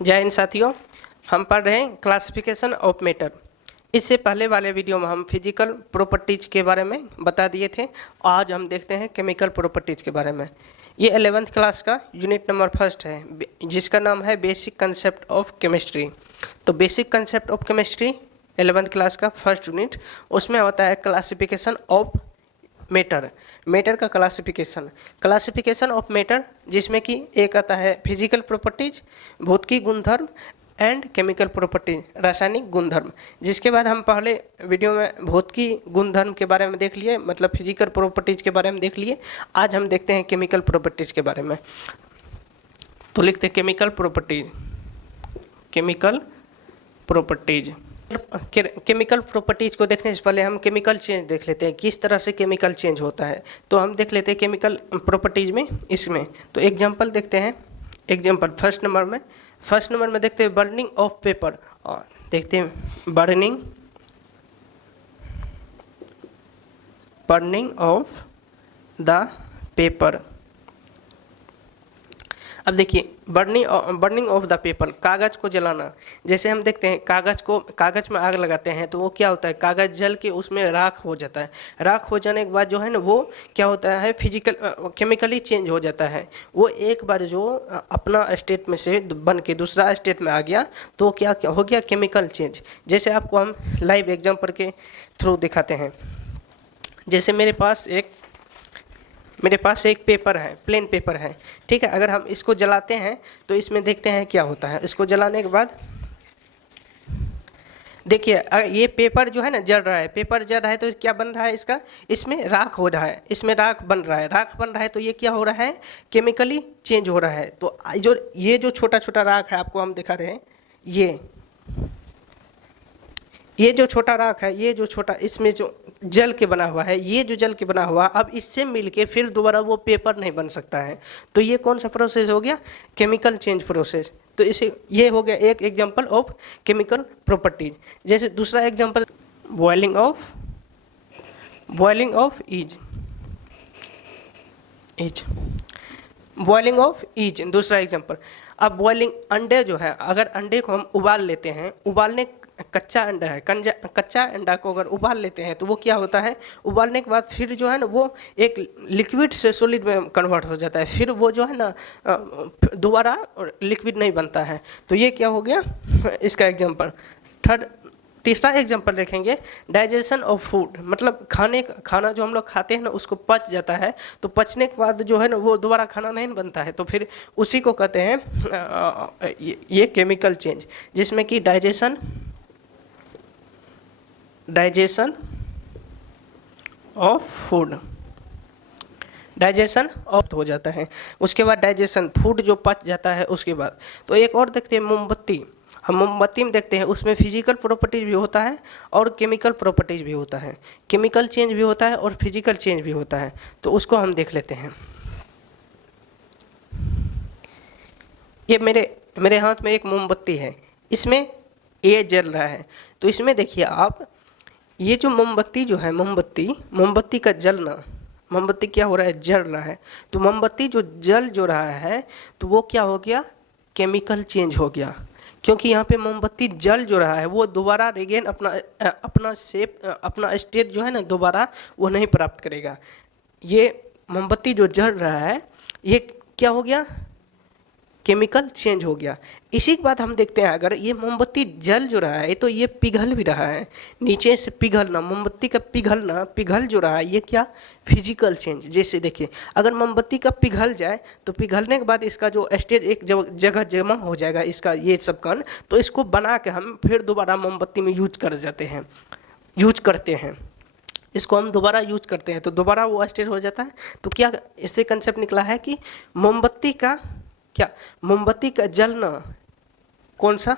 जय हिंद साथियों, हम पढ़ रहे हैं क्लासिफिकेशन ऑफ मैटर। इससे पहले वाले वीडियो में हम फिजिकल प्रॉपर्टीज के बारे में बता दिए थे। आज हम देखते हैं केमिकल प्रॉपर्टीज के बारे में। ये 11th क्लास का यूनिट नंबर फर्स्ट है, जिसका नाम है बेसिक कंसेप्ट ऑफ केमिस्ट्री। तो basic concept of chemistry 11th class का फर्स्ट यूनिट, उसमें होता है क्लासिफिकेशन ऑफ मैटर। मैटर का क्लासिफिकेशन ऑफ मैटर, जिसमें कि एक आता है फिजिकल प्रॉपर्टीज, भौतिकी गुणधर्म एंड केमिकल प्रॉपर्टीज, रासायनिक गुणधर्म। जिसके बाद हम पहले वीडियो में भौतिकी गुणधर्म के बारे में देख लिए, मतलब फिजिकल प्रॉपर्टीज के बारे में देख लिए। आज हम देखते हैं केमिकल प्रॉपर्टीज के बारे में। तो लिखते हैं केमिकल प्रॉपर्टीज। केमिकल प्रॉपर्टीज को देखने से पहले हम केमिकल चेंज देख लेते हैं, किस तरह से केमिकल चेंज होता है। तो हम देख लेते हैं केमिकल प्रॉपर्टीज में, इसमें तो एग्जांपल देखते हैं। एग्जांपल फर्स्ट नंबर में देखते हैं बर्निंग ऑफ पेपर। देखते हैं बर्निंग ऑफ द पेपर। अब देखिए बर्निंग ऑफ द पेपर, कागज को जलाना। जैसे हम देखते हैं कागज में आग लगाते हैं तो वो क्या होता है, कागज जल के उसमें राख हो जाता है। राख हो जाने के बाद जो है ना, वो क्या होता है, केमिकली चेंज हो जाता है। वो एक बार जो अपना स्टेट में से बन के दूसरा स्टेट में आ गया तो क्या हो गया, केमिकल चेंज। जैसे आपको हम लाइव एग्जाम्पल के थ्रू दिखाते हैं। जैसे मेरे पास एक पेपर है, प्लेन पेपर है, ठीक है। अगर हम इसको जलाते हैं तो इसमें देखते हैं क्या होता है। इसको जलाने के बाद देखिए, ये पेपर जो है ना जल रहा है, पेपर जल रहा है तो क्या बन रहा है, इसमें राख हो रहा है, इसमें राख बन रहा है। तो ये क्या हो रहा है, केमिकली चेंज हो रहा है। तो ये जो छोटा छोटा राख है, आपको हम दिखा रहे हैं, ये जो छोटा राख है, ये जो छोटा इसमें जो जल के बना हुआ है, ये जो जल के बना हुआ, अब इससे मिलके फिर दोबारा वो पेपर नहीं बन सकता है। तो ये कौन सा प्रोसेस हो गया, केमिकल चेंज प्रोसेस। तो ये हो गया एक एग्जांपल ऑफ केमिकल प्रॉपर्टीज। जैसे दूसरा एग्जांपल बॉइलिंग ऑफ ईच, दूसरा एग्जांपल। अब बॉइलिंग, अंडे जो है, अगर अंडे को हम उबाल लेते हैं, कच्चा अंडा है, कच्चा अंडा को अगर उबाल लेते हैं तो वो क्या होता है, उबालने के बाद फिर जो है ना, वो एक लिक्विड से सॉलिड में कन्वर्ट हो जाता है। फिर वो जो है ना दोबारा लिक्विड नहीं बनता है। तो ये क्या हो गया इसका एग्जांपल। तीसरा एग्जांपल देखेंगे, डाइजेशन ऑफ फूड, मतलब खाना जो हम लोग खाते हैं ना, उसको पच जाता है। तो पचने के बाद जो है ना, वो दोबारा खाना नहीं बनता है। तो फिर उसी को कहते हैं ये केमिकल चेंज, जिसमें कि digestion of food, digestion of हो जाता है। उसके बाद डाइजेशन, फूड जो पच जाता है उसके बाद। तो एक और देखते हैं मोमबत्ती। हम मोमबत्ती में देखते हैं, उसमें फिजिकल प्रॉपर्टीज भी होता है और केमिकल प्रॉपर्टीज भी होता है। केमिकल चेंज भी होता है और फिजिकल चेंज भी होता है। तो उसको हम देख लेते हैं। ये मेरे हाथ में एक मोमबत्ती है, इसमें ये जल रहा है। तो इसमें देखिए आप, ये जो मोमबत्ती जो है, मोमबत्ती का जलना, मोमबत्ती क्या हो रहा है, जल रहा है। तो मोमबत्ती जो जल रहा है तो वो क्या हो गया, केमिकल चेंज हो गया। क्योंकि यहाँ पे मोमबत्ती जल जो रहा है वो दोबारा रिगेन अपना शेप, अपना स्टेट जो है ना, दोबारा वो नहीं प्राप्त करेगा। ये मोमबत्ती जो जल रहा है, ये क्या हो गया, केमिकल चेंज हो गया। इसी के बाद हम देखते हैं, अगर ये मोमबत्ती जल जो रहा है तो ये पिघल भी रहा है, नीचे से पिघलना, मोमबत्ती का पिघल जो रहा है, ये क्या, फिजिकल चेंज। जैसे देखिए, अगर मोमबत्ती का पिघल जाए तो पिघलने के बाद इसका जो स्टेज एक जगह जमा हो जाएगा, इसका ये सब कण, तो इसको बना के हम फिर दोबारा मोमबत्ती में यूज करते हैं। इसको हम दोबारा यूज करते हैं तो दोबारा वो स्टेज हो जाता है। तो क्या इससे कंसेप्ट निकला है कि मोमबत्ती का जलना कौन सा,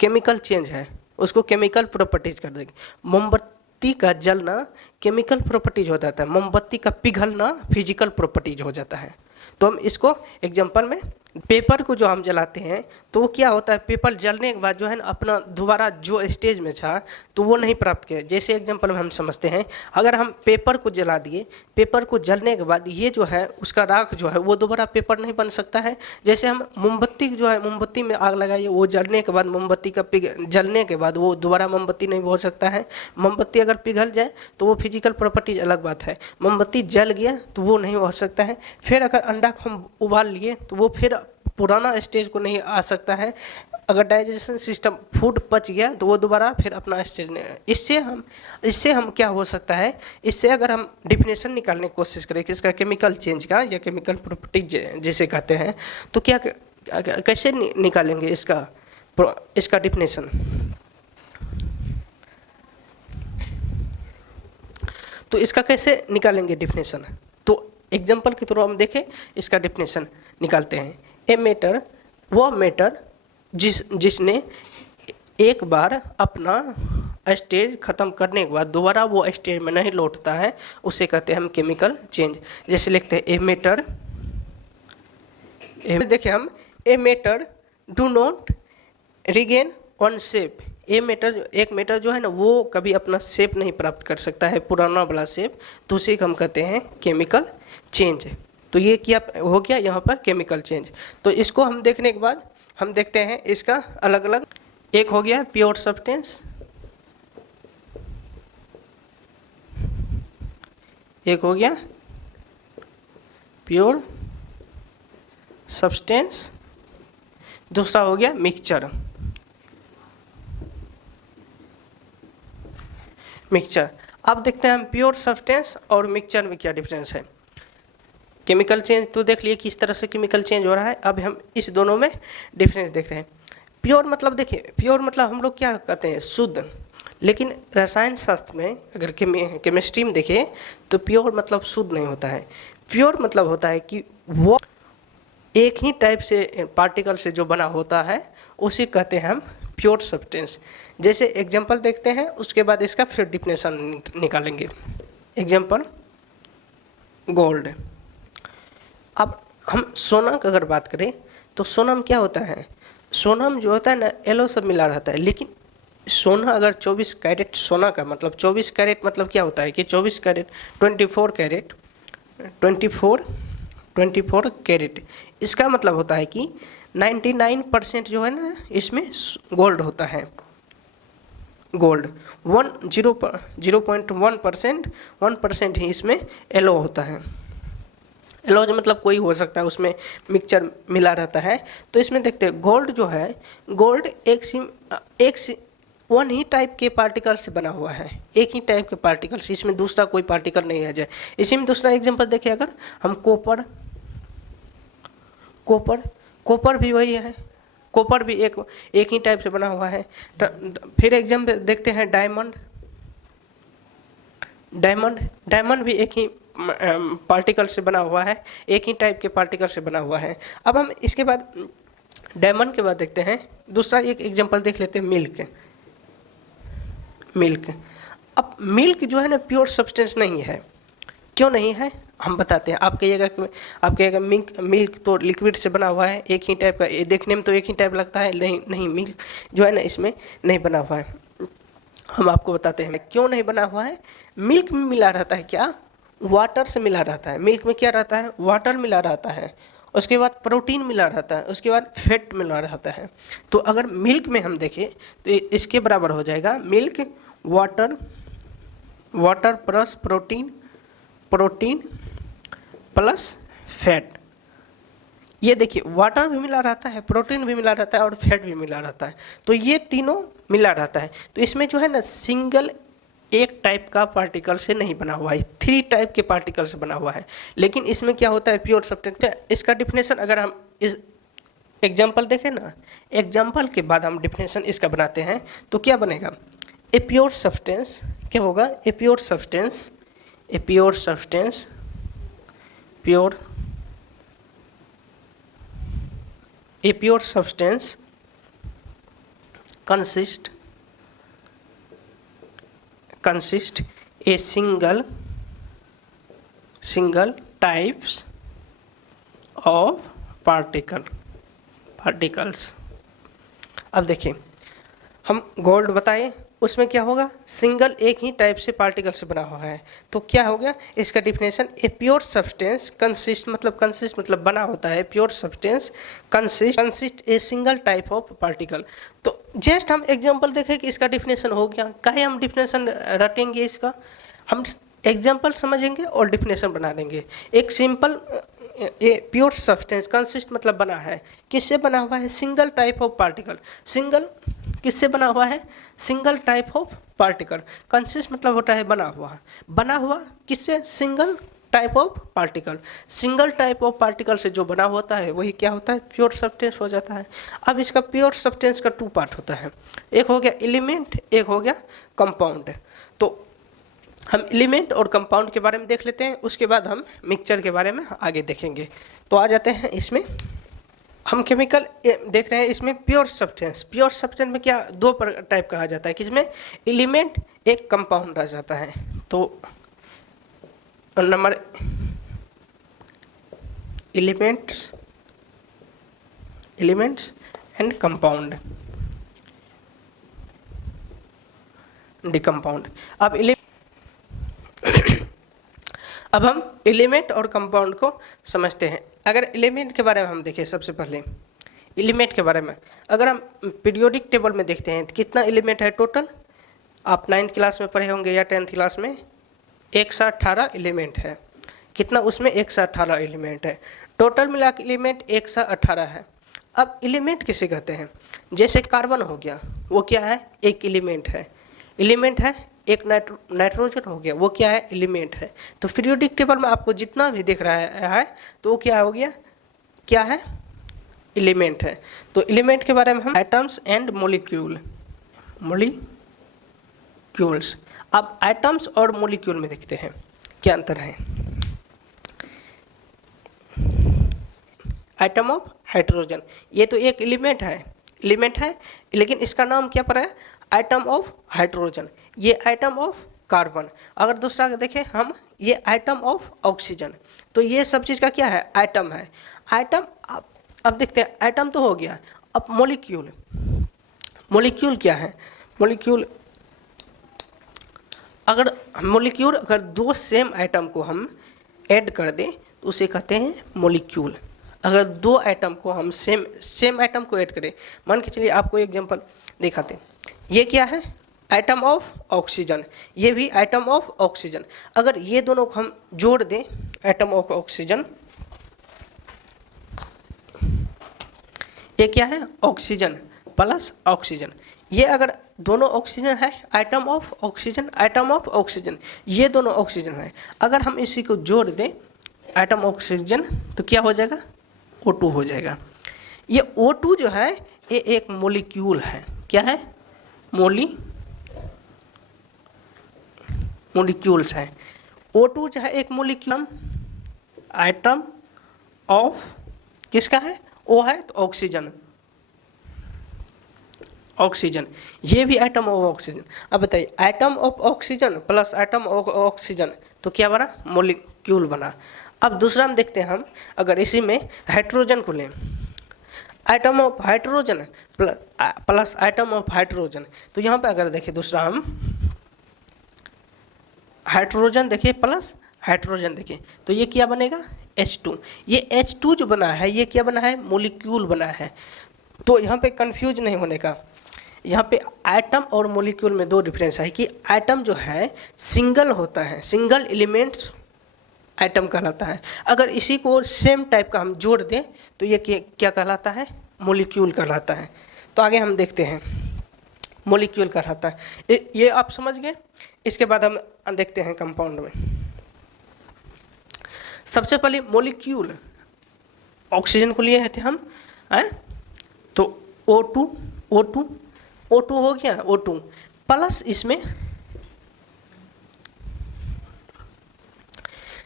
केमिकल चेंज है, उसको केमिकल प्रॉपर्टीज कर देंगे। मोमबत्ती का जलना केमिकल प्रॉपर्टीज हो जाता है, मोमबत्ती का पिघलना फिजिकल प्रॉपर्टीज हो जाता है। तो हम इसको एग्जांपल में पेपर को जो हम जलाते हैं तो वो क्या होता है, पेपर जलने के बाद जो है ना अपना दोबारा जो स्टेज में था तो वो नहीं प्राप्त किया। जैसे एग्जांपल में हम समझते हैं, अगर हम पेपर को जला दिए, पेपर को जलने के बाद ये जो है उसका राख जो है वो दोबारा पेपर नहीं बन सकता है। जैसे हम मोमबत्ती जो है, मोमबत्ती में आग लगाइए, वो जलने के बाद मोमबत्ती का जलने के बाद वो दोबारा मोमबत्ती नहीं हो सकता है। मोमबत्ती अगर पिघल जाए तो वो फिजिकल प्रॉपर्टीज अलग बात है, मोमबत्ती जल गया तो वो नहीं हो सकता है। फिर अगर अंडा को हम उबाल लिए तो वो फिर पुराना स्टेज को नहीं आ सकता है। अगर डाइजेशन सिस्टम फूड पच गया तो वो दोबारा फिर अपना स्टेज नहीं। इससे हम क्या हो सकता है, इससे अगर हम डिफिनेशन निकालने की कोशिश करें किसका, केमिकल चेंज का या केमिकल प्रॉपर्टीज जिसे कहते हैं, तो क्या कैसे निकालेंगे इसका डिफिनेशन। तो इसका कैसे निकालेंगे डिफिनेशन, तो एग्जाम्पल के थ्रू हम देखें इसका डिफिनेशन निकालते हैं। ए मैटर वो मैटर जिसने एक बार अपना स्टेज खत्म करने के बाद दोबारा वो स्टेज में नहीं लौटता है, उसे कहते हैं हम केमिकल चेंज। जैसे लिखते हैं ए मैटर, देखिए हम a matter do not regain on shape. A matter, एक मैटर जो है ना वो कभी अपना शेप नहीं प्राप्त कर सकता है, पुराना वाला शेप, तो उसे हम कहते हैं केमिकल चेंज। तो ये क्या हो गया यहाँ पर, केमिकल चेंज। तो इसको हम देखने के बाद हम देखते हैं इसका अलग अलग। एक हो गया प्योर सब्सटेंस, एक हो गया प्योर सब्सटेंस, दूसरा हो गया मिक्सचर। अब देखते हैं हम प्योर सब्सटेंस और मिक्सचर में क्या डिफरेंस है। केमिकल चेंज तो देख लिए किस तरह से केमिकल चेंज हो रहा है, अब हम इस दोनों में डिफरेंस देख रहे हैं। प्योर मतलब देखिए, प्योर मतलब हम लोग क्या कहते हैं, शुद्ध। लेकिन रसायन शास्त्र में अगर केमिस्ट्री में देखें तो प्योर मतलब शुद्ध नहीं होता है। प्योर मतलब होता है कि वो एक ही टाइप से पार्टिकल से जो बना होता है उसे कहते हैं हम प्योर सब्सटेंस। जैसे एग्जांपल देखते हैं, उसके बाद इसका फिर डिफिनेशन निकालेंगे। Example gold. अब हम सोना की अगर बात करें तो सोना में क्या होता है, सोना में जो होता है ना येलो सब मिला रहता है। लेकिन सोना अगर 24 कैरेट सोना का मतलब 24 कैरेट मतलब क्या होता है कि 24 कैरेट 24 कैरेट 24 कैरेट, इसका मतलब होता है कि 99% जो है ना इसमें गोल्ड होता है। गोल्ड 0.1% ही इसमें येलो होता है। येलो जो मतलब कोई हो सकता है, उसमें मिक्सचर मिला रहता है। तो इसमें देखते हैं गोल्ड जो है, गोल्ड एक वन ही टाइप के पार्टिकल से बना हुआ है, एक ही टाइप के पार्टिकल से, इसमें दूसरा कोई पार्टिकल नहीं आ जाए। इसी में दूसरा एग्जांपल देखिए, अगर हम कॉपर भी वही है, कॉपर भी एक ही टाइप से बना हुआ है। फिर एग्जांपल देखते हैं डायमंड भी एक ही पार्टिकल से बना हुआ है, एक ही टाइप के पार्टिकल से बना हुआ है। अब हम इसके बाद डायमंड के बाद देखते हैं दूसरा एक एग्जांपल देख लेते हैं, मिल्क। अब मिल्क जो है ना प्योर सब्सटेंस नहीं है। क्यों नहीं है हम बताते हैं। आप कहिएगा मिल्क तो लिक्विड से बना हुआ है, एक ही टाइप का, देखने में तो एक ही टाइप लगता है। नहीं, मिल्क जो है ना इसमें नहीं बना हुआ है। हम आपको बताते हैं क्यों नहीं बना हुआ है। मिल्क में मिला रहता है क्या, वाटर से मिला रहता है। मिल्क में क्या रहता है, वाटर मिला रहता है, उसके बाद प्रोटीन मिला रहता है, उसके बाद फैट मिला रहता है। तो अगर मिल्क में हम देखें तो इसके बराबर हो जाएगा milk water plus protein plus fat. ये देखिए वाटर भी मिला रहता है, प्रोटीन भी मिला रहता है और फैट भी मिला रहता है। तो ये तीनों मिला रहता है। तो इसमें जो है ना सिंगल एक टाइप का पार्टिकल से नहीं बना हुआ है, 3 टाइप के पार्टिकल से बना हुआ है। लेकिन इसमें क्या होता है, प्योर सब्सटेंस। इसका डिफिनेशन अगर हम इस एग्जाम्पल देखें ना, एग्जाम्पल के बाद हम डिफिनेशन इसका बनाते हैं तो क्या बनेगा, ए प्योर सब्सटेंस क्या होगा, a pure substance consist a single types of particle। Particles. अब देखिए हम गोल्ड बताए, उसमें क्या होगा, सिंगल एक ही टाइप से पार्टिकल से बना हुआ है। तो क्या हो गया इसका definition, a pure substance consist मतलब बना होता है, pure substance consist a single type of particle. तो जस्ट हम एग्जांपल देखें कि इसका डिफिनेशन हो गया। काहे हम डिफिनेशन रटेंगे इसका, हम एग्जांपल समझेंगे और डिफिनेशन बना देंगे। एक सिंपल ये प्योर सब्सटेंस कंसिस्ट मतलब बना है, किससे बना हुआ है, single type of particle. Single किससे बना हुआ है, single type of particle. Consist मतलब होता है बना हुआ किससे, single type of particle. Single type of particle से जो बना होता है वही क्या होता है, प्योर सब्सटेंस हो जाता है। अब इसका प्योर सब्सटेंस का 2 पार्ट होता है, एक हो गया एलिमेंट, एक हो गया कंपाउंड। तो हम एलिमेंट और कंपाउंड के बारे में देख लेते हैं, उसके बाद हम मिक्सचर के बारे में आगे देखेंगे। तो आ जाते हैं इसमें, हम केमिकल देख रहे हैं इसमें प्योर सब्सटेंस। प्योर सब्सटेंस में क्या 2 टाइप कहा जाता है, किसमें, एलिमेंट, एक कंपाउंड रह जाता है। तो नंबर एलिमेंट्स एंड कंपाउंड, डिकम्पाउंड। अब हम एलिमेंट और कंपाउंड को समझते हैं। अगर एलिमेंट के बारे में हम देखें, सबसे पहले एलिमेंट के बारे में अगर हम पीरियोडिक टेबल में देखते हैं तो कितना एलिमेंट है टोटल, आप 9th क्लास में पढ़े होंगे या 10th क्लास में, 118 एलिमेंट है। कितना उसमें, 118 एलिमेंट है। टोटल मिला के एलिमेंट 118 है। अब एलिमेंट किसे कहते हैं, जैसे कार्बन हो गया, वो क्या है, एक एलिमेंट है। एक नाइट्रोजन हो गया, वो क्या है, एलिमेंट है। तो पीरियोडिक टेबल में आपको जितना भी दिख रहा है तो वो क्या हो गया, क्या है, एलिमेंट है। तो एलिमेंट के बारे में हम एटम्स एंड मॉलिक्यूल्स। अब एटम्स और मॉलिक्यूल में देखते हैं क्या अंतर है। एटम ऑफ हाइड्रोजन, ये तो एक एलिमेंट है लेकिन इसका नाम क्या पड़ा है, एटम ऑफ हाइड्रोजन। ये एटम ऑफ कार्बन। अगर दूसरा देखें हम, ये एटम ऑफ ऑक्सीजन। तो ये सब चीज़ का क्या है, एटम है। एटम अब देखते हैं, एटम तो हो गया। अब मॉलिक्यूल क्या है, अगर 2 सेम एटम को हम ऐड कर दें तो उसे कहते हैं मॉलिक्यूल। अगर 2 एटम को हम सेम एटम को ऐड करें, मान के चलिए आपको एग्जांपल दिखाते हैं, ये क्या है, एटम ऑफ ऑक्सीजन, ये भी एटम ऑफ ऑक्सीजन। अगर ये दोनों को हम जोड़ दें, एटम ऑफ ऑक्सीजन, ये क्या है, ऑक्सीजन प्लस ऑक्सीजन। ये अगर दोनों ऑक्सीजन है, एटम ऑफ ऑक्सीजन, ये दोनों ऑक्सीजन है। अगर हम इसी को जोड़ दें एटम ऑक्सीजन तो क्या हो जाएगा, O2 हो जाएगा। ये O2 जो है ये एक मॉलिक्यूल है। क्या है, मॉलिक्यूल्स है। O2 जो है एक मॉलिक्यूल, एटम ऑफ किसका है, O है तो ऑक्सीजन, ये भी एटम ऑफ ऑक्सीजन। अब बताइए, atom of oxygen plus atom of oxygen तो क्या बना, मॉलिक्यूल बना। अब दूसरा हम देखते हैं, हम अगर इसी में हाइड्रोजन को लें, atom of hydrogen plus atom of hydrogen, तो यहाँ पे अगर देखें दूसरा हम हाइड्रोजन देखिए प्लस हाइड्रोजन देखिए, तो ये क्या बनेगा, H2। ये H2 जो बना है ये क्या बना है, मॉलिक्यूल बना है। तो यहाँ पे कंफ्यूज नहीं होने का, यहाँ पे एटम और मॉलिक्यूल में 2 डिफरेंस है कि एटम जो है सिंगल होता है, सिंगल एलिमेंट्स एटम कहलाता है। अगर इसी को सेम टाइप का हम जोड़ दें तो ये क्या कहलाता है, मॉलिक्यूल कहलाता है। तो आगे हम देखते हैं, मॉलिक्यूल कहलाता है, ये आप समझ गए। इसके बाद हम देखते हैं कंपाउंड में। सबसे पहले मॉलिक्यूल, ऑक्सीजन को लिए थे हम, तो O2 हो गया, O2 प्लस इसमें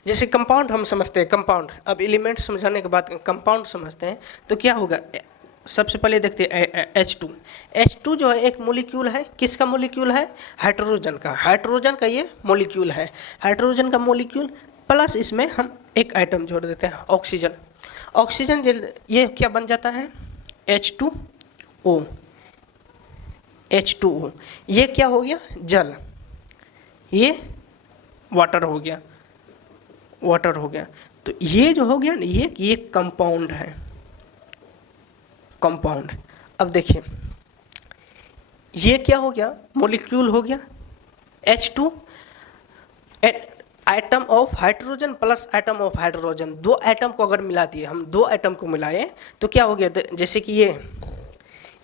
जैसे कंपाउंड हम समझते हैं, कंपाउंड, अब एलिमेंट समझाने के बाद कंपाउंड समझते हैं तो क्या होगा। सबसे पहले देखते हैं H2 जो है एक मॉलिक्यूल है, किसका मॉलिक्यूल है, हाइड्रोजन का ये मॉलिक्यूल है, हाइड्रोजन का मॉलिक्यूल प्लस इसमें हम एक आइटम जोड़ देते हैं, ऑक्सीजन। ये क्या बन जाता है, H2O, H2O, ये क्या हो गया? जल। ये वाटर हो गया, वाटर हो गया। तो ये जो हो गया ना, ये कंपाउंड है, कंपाउंड। अब देखिए ये क्या हो गया? मॉलिक्यूल हो गया। H2 atom of hydrogen plus atom of hydrogen, दो एटम को अगर मिला दिए, हम दो एटम को मिलाए तो क्या हो गया? जैसे कि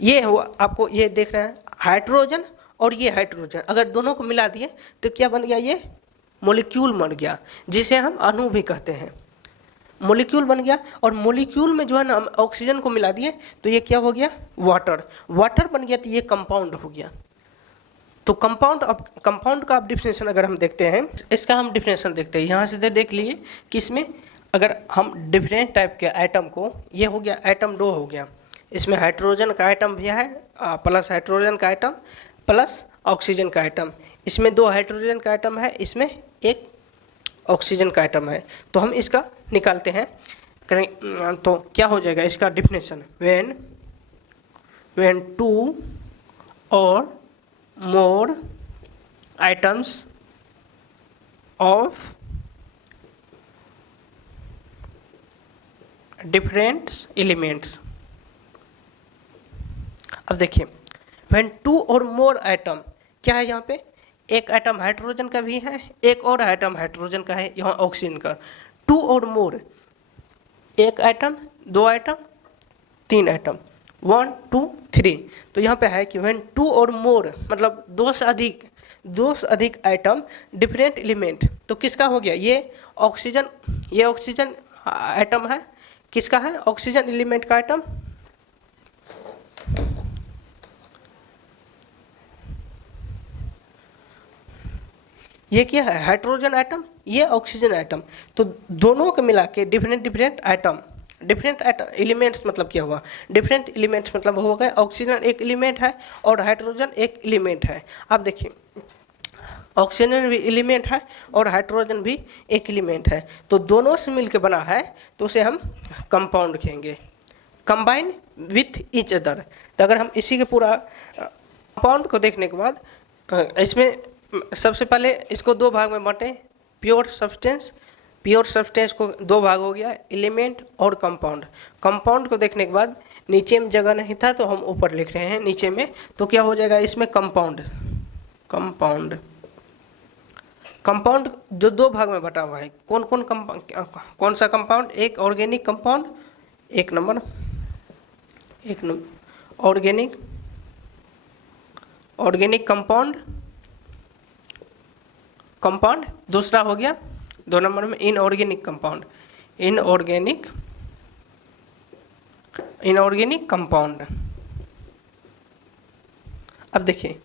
ये हुआ, आपको ये देख रहे हैं हाइड्रोजन और ये हाइड्रोजन, अगर दोनों को मिला दिए तो क्या बन गया? ये मॉलिक्यूल बन गया, जिसे हम अणु भी कहते हैं। मॉलिक्यूल बन गया, और मॉलिक्यूल में जो है ना हम ऑक्सीजन को मिला दिए तो ये क्या हो गया? वाटर। वाटर बन गया तो ये कंपाउंड हो गया। तो कंपाउंड, अब कंपाउंड का आप डिफिनेशन अगर हम देखते हैं, इसका हम डिफिनेशन देखते हैं, यहाँ से देख लिए कि इसमें अगर हम डिफरेंट टाइप के आइटम को, ये हो गया आइटम 2 हो गया, इसमें हाइड्रोजन का आइटम भी है प्लस हाइड्रोजन का आइटम प्लस ऑक्सीजन का आइटम, इसमें 2 हाइड्रोजन का आइटम है, इसमें 1 ऑक्सीजन का आइटम है। तो हम इसका निकालते हैं, तो क्या हो जाएगा इसका डिफिनेशन? व्हेन 2 और more items of different elements। अब देखिए when 2 और more item, क्या है यहाँ पे? एक आइटम हाइड्रोजन का भी है, एक और आइटम हाइड्रोजन का है, यहाँ ऑक्सीजन का। 2 और मोर, एक आइटम, 2 आइटम, 3 आइटम, 1 2 3। तो यहाँ पे है कि व्हेन 2 और मोर मतलब 2 से अधिक आइटम डिफरेंट एलिमेंट, तो किसका हो गया? ये ऑक्सीजन आइटम है, किसका है? ऑक्सीजन एलिमेंट का आइटम। ये क्या है? हाइड्रोजन आइटम, ये ऑक्सीजन आइटम। तो दोनों को मिला के डिफरेंट आइटम, डिफरेंट एलिमेंट्स मतलब क्या हुआ? डिफरेंट एलिमेंट्स मतलब हो गए ऑक्सीजन एक एलिमेंट है और हाइड्रोजन एक एलिमेंट है। आप देखिए ऑक्सीजन भी एलिमेंट है और हाइड्रोजन भी एक एलिमेंट है, तो दोनों से मिलकर बना है, तो उसे हम कंपाउंड कहेंगे, कंबाइन विथ ईच अदर। तो अगर हम इसी के पूरा कंपाउंड को देखने के बाद, इसमें सबसे पहले इसको 2 भाग में बांटें, प्योर सब्सटेंस को 2 भाग हो गया, एलिमेंट और कंपाउंड। कंपाउंड को देखने के बाद नीचे में जगह नहीं था तो हम ऊपर लिख रहे हैं नीचे में, तो क्या हो जाएगा इसमें? कंपाउंड जो 2 भाग में बटा हुआ है, कौन सा कंपाउंड? एक ऑर्गेनिक कंपाउंड, एक नंबर ऑर्गेनिक कंपाउंड, दूसरा हो गया 2 नंबर में इनऑर्गेनिक कंपाउंड। अब देखिए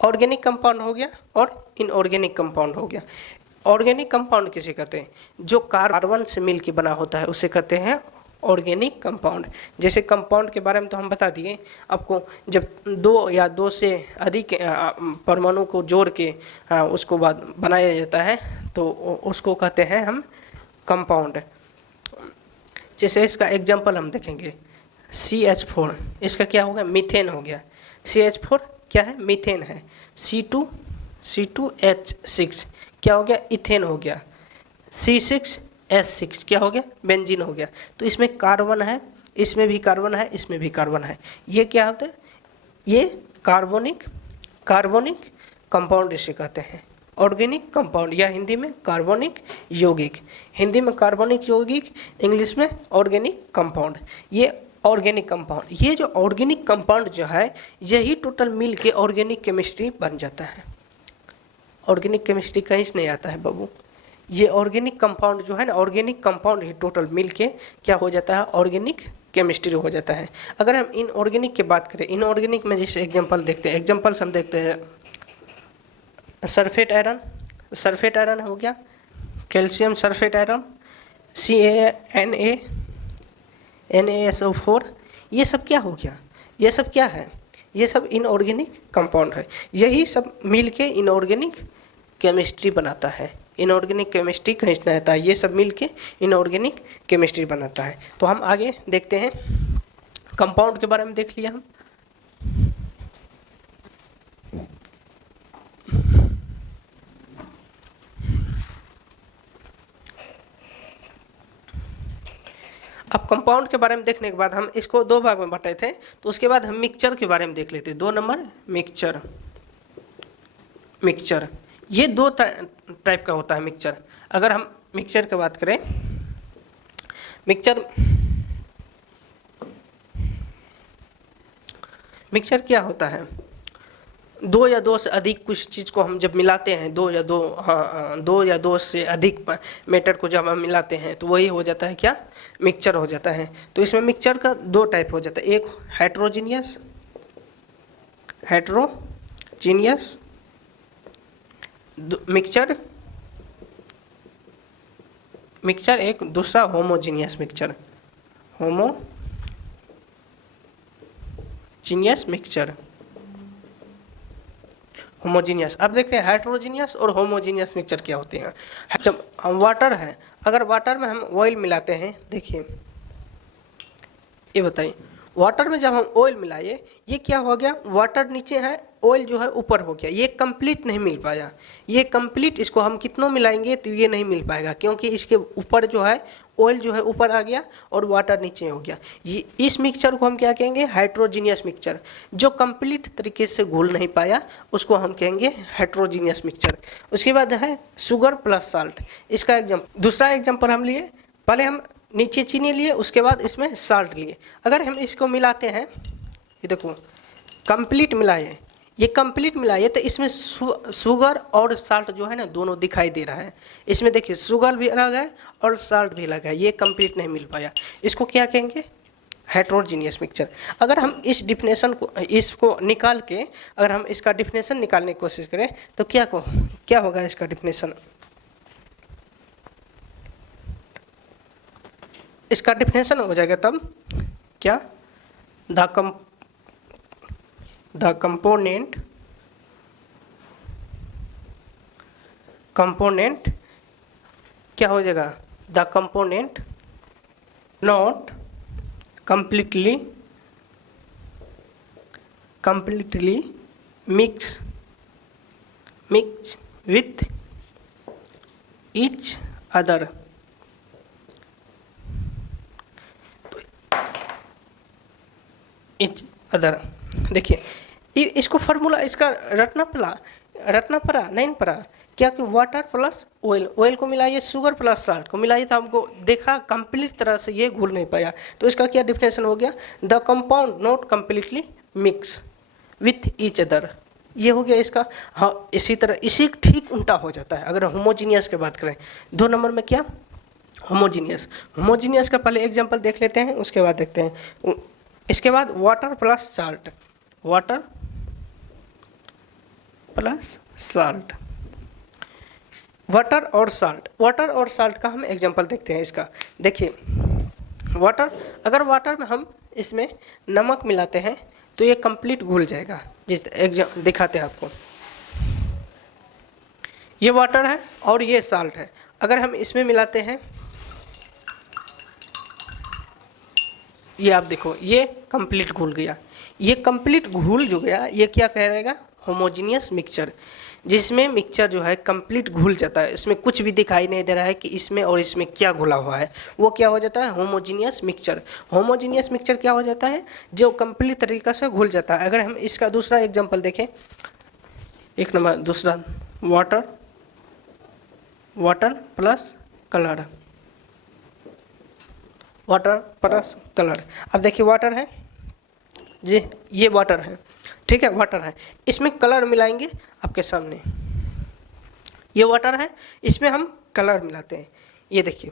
ऑर्गेनिक कंपाउंड हो गया और इनऑर्गेनिक कंपाउंड हो गया। ऑर्गेनिक कंपाउंड किसे कहते हैं? जो कार्बन से मिलकर बना होता है उसे कहते हैं ऑर्गेनिक कंपाउंड। जैसे कंपाउंड के बारे में तो हम बता दिए आपको, जब 2 या 2 से अधिक परमाणु को जोड़ के उसको बाद बनाया जाता है तो उसको कहते हैं हम कंपाउंड। जैसे इसका एग्जांपल हम देखेंगे, CH4, इसका क्या हो गया? मीथेन हो गया। CH4 क्या है? मीथेन है। C2H6 क्या हो गया? इथेन हो गया। C6H6 क्या हो गया? बेंजीन हो गया। तो इसमें कार्बन है, इसमें भी कार्बन है, इसमें भी कार्बन है। ये क्या होता है? ये कार्बोनिक कंपाउंड इसे कहते हैं, ऑर्गेनिक कंपाउंड, या हिंदी में कार्बनिक यौगिक। हिंदी में कार्बनिक यौगिक, इंग्लिश में ऑर्गेनिक कंपाउंड। ये ऑर्गेनिक कंपाउंड, ये जो ऑर्गेनिक कंपाउंड जो है यही टोटल मिल के ऑर्गेनिक केमिस्ट्री बन जाता है। ऑर्गेनिक केमिस्ट्री कहीं से नहीं आता है बाबू, ये ऑर्गेनिक कंपाउंड जो है ना, ऑर्गेनिक कंपाउंड ही टोटल मिल के क्या हो जाता है? ऑर्गेनिक केमिस्ट्री हो जाता है। अगर हम इनऑर्गेनिक की बात करें, इनऑर्गेनिक में जैसे एग्जांपल देखते हैं, एग्जांपल्स हम देखते हैं, सल्फेट आयरन हो गया, कैल्शियम सल्फेट आयरन, CaNaNaSO4, ये सब क्या हो गया? ये सब क्या है? ये सब इनऑर्गेनिक कंपाउंड है। यही सब मिल के इनऑर्गेनिक केमिस्ट्री बनाता है। इनऑर्गेनिक केमिस्ट्री कहीं से नहीं आता है, ये सब मिल के इनऑर्गेनिक केमिस्ट्री बनाता है। तो हम आगे देखते हैं कंपाउंड के बारे में देख लिया हम। अब कंपाउंड के बारे में देखने के बाद हम इसको दो भाग में बांटे थे, तो उसके बाद हम मिक्सचर के बारे में देख लेते हैं। 2 नंबर मिक्सचर। मिक्सचर ये 2 टाइप का होता है मिक्सचर। अगर हम मिक्सचर की बात करें, मिक्सचर क्या होता है, 2 या 2 से अधिक कुछ चीज़ को हम जब मिलाते हैं, 2 या 2 से अधिक मैटर को जब हम मिलाते हैं तो वही हो जाता है क्या, मिक्सचर हो जाता है। तो इसमें मिक्सचर का 2 टाइप हो जाता है, एक हेट्रोजीनियस मिक्सचर, एक दूसरा होमोजीनियस मिक्सचर, होमोजीनियस। अब देखते हैं हेट्रोजीनियस और होमोजीनियस मिक्सचर क्या होते हैं। जब हम वाटर है, अगर वाटर में हम ऑयल मिलाते हैं, देखिए ये बताइए, वाटर में जब हम ऑयल मिलाए, ये क्या हो गया, वाटर नीचे है, ऑयल जो है ऊपर हो गया, ये कंप्लीट नहीं मिल पाया। ये कंप्लीट इसको हम कितनों मिलाएंगे तो ये नहीं मिल पाएगा, क्योंकि इसके ऊपर जो है ऑयल जो है ऊपर आ गया और वाटर नीचे हो गया। ये इस मिक्सचर को हम क्या कहेंगे, हेट्रोजीनियस मिक्सचर। जो कंप्लीट तरीके से घुल नहीं पाया उसको हम कहेंगे हेट्रोजीनियस मिक्सचर। उसके बाद है शुगर प्लस साल्ट। इसका दूसरा एग्जाम्पल हम लिए, पहले हम नीचे चीनी लिए, उसके बाद इसमें साल्ट लिए। अगर हम इसको मिलाते हैं, ये देखो कंप्लीट मिलाए, ये कंप्लीट मिलाइए तो इसमें शुगर और साल्ट जो है ना दोनों दिखाई दे रहा है। इसमें देखिए शुगर भी अलग है और साल्ट भी अलग है, ये कंप्लीट नहीं मिल पाया, इसको क्या कहेंगे, हेट्रोजीनियस मिक्सचर। अगर हम इस डिफिनेशन को, इसको निकाल के अगर हम इसका डिफिनेशन निकालने की कोशिश करें तो क्या होगा इसका डिफिनेशन। इसका डिफिनेशन हो जाएगा तब क्या, the component क्या हो जाएगा, the component not completely mix with each other। each other देखिए, इसको फार्मूला इसका रटना पड़ा नहीं पड़ा क्या, कि वाटर प्लस ऑयल को मिलाइए, शुगर प्लस साल्ट को मिलाइए, तो हमको देखा कंप्लीट तरह से ये घुल नहीं पाया, तो इसका क्या डिफिनेशन हो गया, the compound not completely mix with each other. ये हो गया इसका। हाँ, इसी तरह इसी ठीक उल्टा हो जाता है अगर होमोजीनियस की बात करें। 2 नंबर में क्या, होमोजीनियस का पहले एग्जाम्पल देख लेते हैं, उसके बाद देखते हैं। इसके बाद वाटर प्लस साल्ट, वाटर और साल्ट का हम एग्जांपल देखते हैं इसका। देखिए वाटर, अगर वाटर में हम इसमें नमक मिलाते हैं तो ये कंप्लीट घुल जाएगा। जिस दिखाते हैं आपको, ये वाटर है और ये साल्ट है, अगर हम इसमें मिलाते हैं, ये आप देखो ये कंप्लीट घुल गया। ये कंप्लीट घुल जो गया ये क्या कहेगा, होमोजीनियस मिक्सचर, जिसमें मिक्सचर जो है कंप्लीट घुल जाता है, इसमें कुछ भी दिखाई नहीं दे रहा है कि इसमें और इसमें क्या घुला हुआ है, वो क्या हो जाता है, होमोजीनियस मिक्सचर। होमोजीनियस मिक्सचर क्या हो जाता है, जो कंप्लीट तरीक़ा से घुल जाता है। अगर हम इसका दूसरा एग्जाम्पल देखें, 1 नंबर दूसरा, वाटर प्लस कलर, अब देखिए वाटर है जी, ये वाटर है, ठीक है, वाटर है, इसमें कलर मिलाएंगे आपके सामने, ये वाटर है, इसमें हम कलर मिलाते हैं। ये देखिए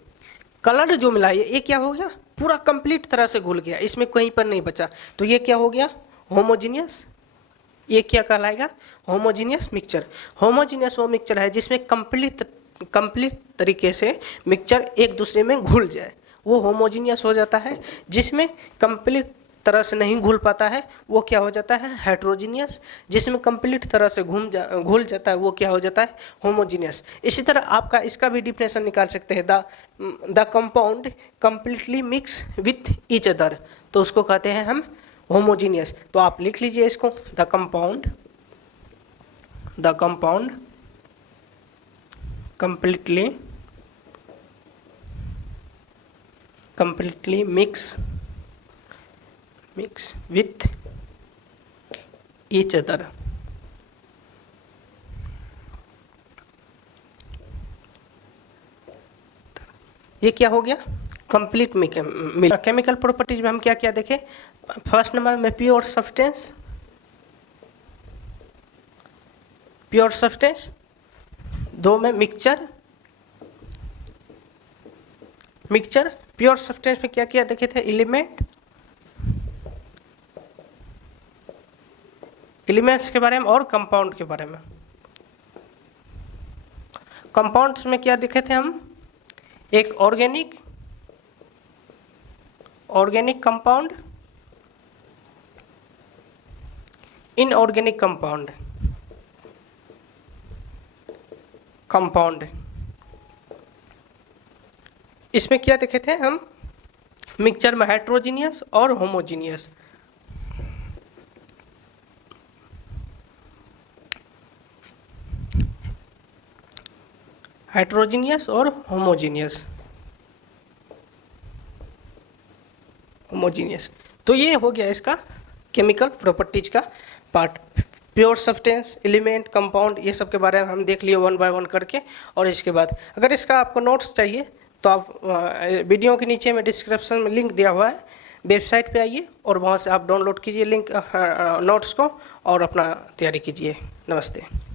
कलर जो मिलाइए, ये क्या हो गया, पूरा कंप्लीट तरह से घुल गया, इसमें कहीं पर नहीं बचा, तो ये क्या हो गया, होमोजीनियस। ये क्या कहलाएगा, होमोजीनियस मिक्सचर। होमोजीनियस वो मिक्सचर है जिसमें कंप्लीट तरीके से मिक्सचर एक दूसरे में घुल जाए, वो होमोजीनियस हो जाता है। जिसमें कंप्लीट तरह से नहीं घुल पाता है वो क्या हो जाता है हेट्रोजीनियस, जिसमें कंप्लीट तरह से घुल जाता है वो क्या हो जाता है होमोजीनियस। इसी तरह आपका इसका भी डिफिनेशन निकाल सकते हैं, the compound completely mix with each other, तो उसको कहते हैं हम होमोजीनियस। तो आप लिख लीजिए इसको, the compound completely mix with each other। ये क्या हो गया कंप्लीट केमिकल प्रॉपर्टीज में हम क्या क्या देखें। फर्स्ट नंबर में प्योर सब्सटेंस, दो में मिक्सचर। प्योर सब्सटेंस में क्या क्या देखे थे, एलिमेंट्स के बारे में और कंपाउंड के बारे में। कंपाउंड्स में क्या देखे थे हम, एक ऑर्गेनिक कंपाउंड, इनऑर्गेनिक कंपाउंड। इसमें क्या देखे थे हम, मिक्सचर में हेट्रोजीनियस और होमोजीनियस। हेट्रोजीनियस और होमोजीनियस। तो ये हो गया इसका केमिकल प्रॉपर्टीज का part. Pure substance, element, compound, ये सब के बारे में हम देख लिए वन बाय वन करके। और इसके बाद अगर इसका आपको नोट्स चाहिए तो आप वीडियो के नीचे में डिस्क्रिप्शन में लिंक दिया हुआ है, वेबसाइट पे आइए और वहाँ से आप डाउनलोड कीजिए लिंक नोट्स को और अपना तैयारी कीजिए। नमस्ते।